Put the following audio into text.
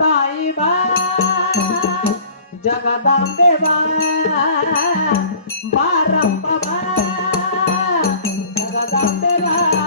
পাইবা জগদাম্বে বারম্বা জগদাম্বে বাবা